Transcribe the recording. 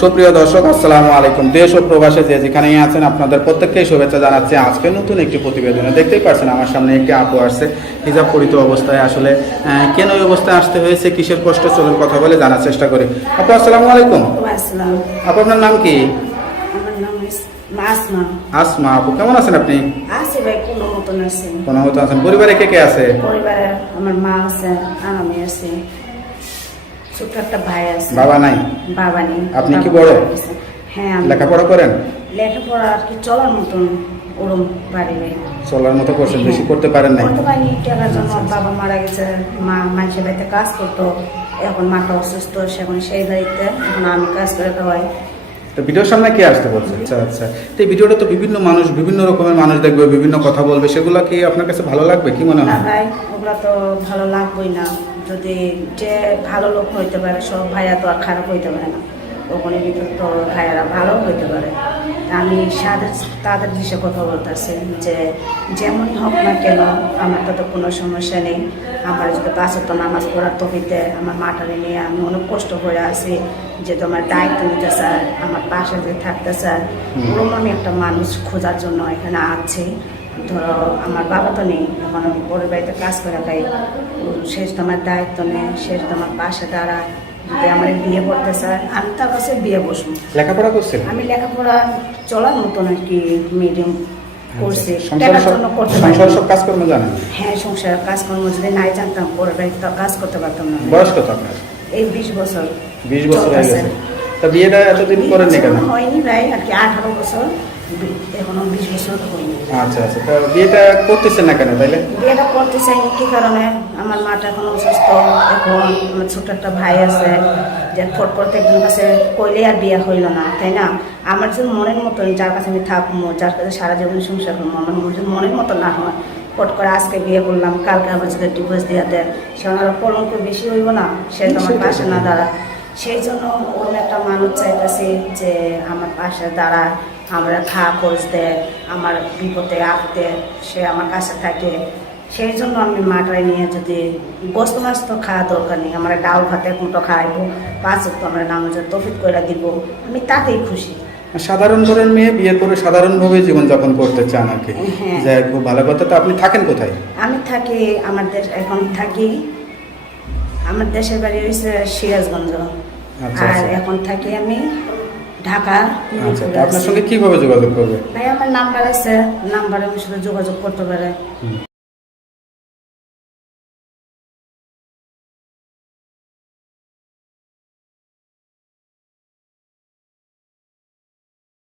সুপ্রিয় দর্শক, আসসালামু আলাইকুম। দেশ ও প্রবাসে যে যেখানেই আছেন আপনাদের প্রত্যেককেই শুভেচ্ছা জানাচ্ছি। আজকে নতুন একটি প্রতিবেদনে দেখতেই পাচ্ছেন আমার সামনে একটি আপু আসছে হিজাব পরিত অবস্থায়। আসলে কেন এই অবস্থায় আসতে হয়েছে, কিসের কষ্ট, চলুন কথা বলে জানার চেষ্টা করি। আপু আসসালামু আলাইকুম। আপু আপনার নাম কি? আমার নাম আসমা। আসমা আপু, কেমন আছেন আপনি? আছি ভাই, কোনো মতন আছে। কোনো মতো আছেন? পরিবারে কে কে আছে? পরিবারে আমার মা আছে, আমি আছি, ছোট একটা ভাই আছে। বাবা নাই? বাবা নেই। আপনি কি বড়? হ্যাঁ, আমি লেখাপড়া করেন? লেখাপড়া আর কি চলার মতন ওরম পারি নাই। চলার মতো করছেন, বেশি করতে পারেন নাই? করতে পারিনি, টাকার জন্য বাবা মারা গেছে। মা মানুষের বাড়িতে কাজ করতো, এখন মাটা অসুস্থ, এখন সেই বাড়িতে এখন আমি কাজ করে খাওয়াই। তো ভিডিওর সামনে কে আসতে বলছে? আচ্ছা আচ্ছা। তো এই ভিডিওটা তো বিভিন্ন মানুষ, বিভিন্ন রকমের মানুষ দেখবে, বিভিন্ন কথা বলবে, সেগুলো কি আপনার কাছে ভালো লাগবে? কি মনে না হয়? ভাই, ওগুলা তো ভালো লাগবেই না। যদি যে ভালো লোক হইতে পারে, সব ভাইয়া তো আর খারাপ হইতে পারে না। ওখানে ভিতর তো ভাইয়ারা ভালো হইতে পারে। আমি তাদের বিষয়ে কথা বলতেছি যে যেমনই হোক না কেন, আমার তো কোনো সমস্যা নেই। আমার যদি পাঁচে তো নামাজ পড়ার তফিতে আমার মাটারে নিয়ে আমি অনেক কষ্ট করে আছি, যে তোমার দায়িত্ব নিতে স্যার, আমার পাশে যে থাকতে স্যার, ওরকম আমি একটা মানুষ খোঁজার জন্য এখানে আছি। ধরো আমার বাবা তো নেই, এখন আমি পরের বাড়িতে কাজ করে খাই, শেষ তোমার দায়িত্ব নেই, শেষ তোমার পাশে দাঁড়ায়। যদি আমার বিয়ে করতে চায়, আমি তার কাছে বিয়ে বসবো। লেখাপড়া করছেন? আমি লেখাপড়া চলার মতন আর কি মিডিয়াম করছি। সংসার সব কাজকর্ম জানেন? হ্যাঁ, সংসার কাজকর্ম যদি নাই জানতাম, পরের বাড়িতে কাজ করতে পারতাম না। বয়স কত আপনার? এই 20 বছর। 20 বছর হয়ে গেছে। তা বিয়েটা এতদিন করেননি কেন? হয়নি ভাই, আর কি 18 বছর, এখনো 20 বছর হয়নি। আচ্ছা আচ্ছা। তা বিয়েটা করতেছেন না কেন তাইলে? বিয়েটা করতে চাইনি কি কারণে, আমার মাটা এখন অসুস্থ, এখন আমার ছোট একটা ভাই আছে, যে ফট করতে একজনের কাছে কইলে আর বিয়ে হইল না, তাই না? আমার যে মনের মতন, যার কাছে আমি থাকবো, যার কাছে সারা জীবন সংসার করবো, আমার যদি মনের মতো না হয়, ফট করে আজকে বিয়ে করলাম, কালকে আবার যদি ডিভোর্স দিয়ে দেয়, সে ওনার কলঙ্ক বেশি হইব না? সে তোমার পাশে না দাঁড়া। সেই জন্য অন্য একটা মানুষ চাইতেছি যে আমার পাশে দাঁড়ায়, আমরা খাওয়া খোঁজ দেয়, আমার বিপদে আপদে সে আমার কাছে থাকে। সেই জন্য আমি মাটায় নিয়ে, যদি গোস্ত মাছ তো খাওয়া দরকার নেই, আমরা ডাল ভাত এক মুঠো খাইবো, 5 ওয়াক্ত আমরা নামাজের তৌফিক করে দিব, আমি তাতেই খুশি। সাধারণ ঘরের মেয়ে বিয়ে করে সাধারণভাবে জীবনযাপন করতে চান আর কি। হ্যাঁ। যাই, খুব ভালো কথা। তো আপনি থাকেন কোথায়? আমি থাকি আমার দেশ, এখন থাকি আমার দেশের বাড়ি হয়েছে সিরাজগঞ্জ। আচ্ছা, আর আচ্ছা। এখন থাকি আমি ঢাকা। আচ্ছা, তো আপনার সঙ্গে কিভাবে যোগাযোগ করবে? ভাই আমার নাম্বার আছে, নাম্বারে আমি শুধু যোগাযোগ করতে পারে।